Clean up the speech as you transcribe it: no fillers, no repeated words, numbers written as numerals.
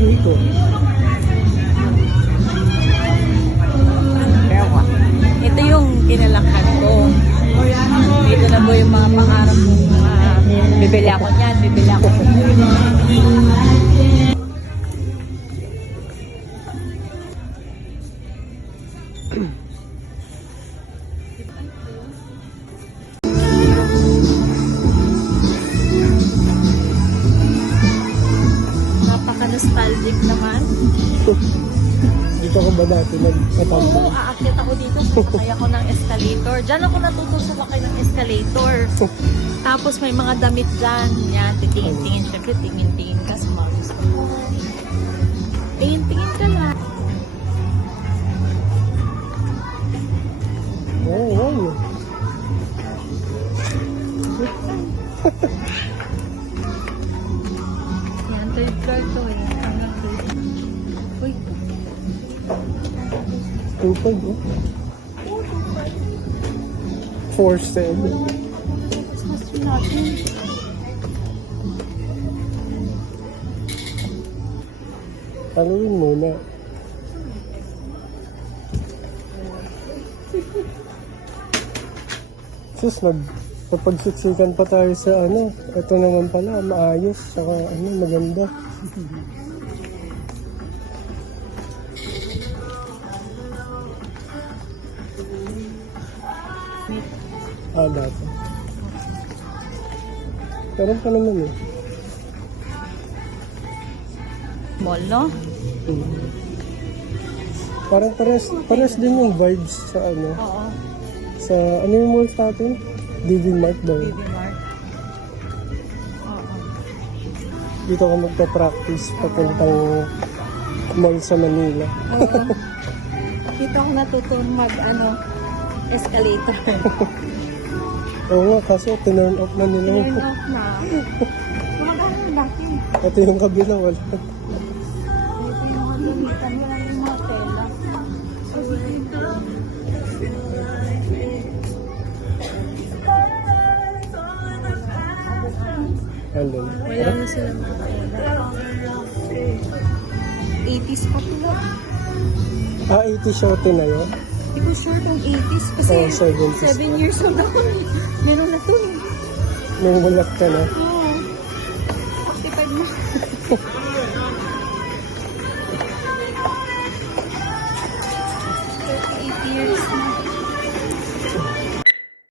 video ko. Ito yung kinalakhan ko. Dito na po yung mga pangarap ko. Bibili ako niyan, bibili ako niyan. Napaka-nostalgic naman. Dito ko ba dati nagkatanda? Oo, aakyat ako dito. Sakay ako ng escalator. Diyan ako natuto sumakay ng escalator. Tapos may mga damit dyan. Yan, titingin-tingin. Siyempre, tingin-tingin ka sa mga gusto mo. Tingin-tingin ka lang. Oo, oo. Yan, third car to eh. Uy, 2.5, oh. 4.7. mas natin. Haluin muna. Sus, napagsiksikan pa tayo sa ano. Ito naman pala, maayos. Saka ano, maganda. Dati. Meron pa naman eh. Mall, no? Parang pares din yung vibes sa ano. Oo. Sa ano yung mall sa atin? DV Mart daw. BB Mart. Oo. Dito ako magpa-practice papuntang mall sa Manila. Oo. Dito ako natutun escalator. Oo nga, kaso tinurn off na nila. Turn off na. Gumagana laki. Ito yung kabila, wala. Ito yung mga gamitan nila ng mga tela. Ano? Wala na sila mga tela. 80s pa pala. 80 short na yun? Hindi ko sure kung 80s kasi 70s. 7 years ago. Meron na to eh. Nung bulat ka na.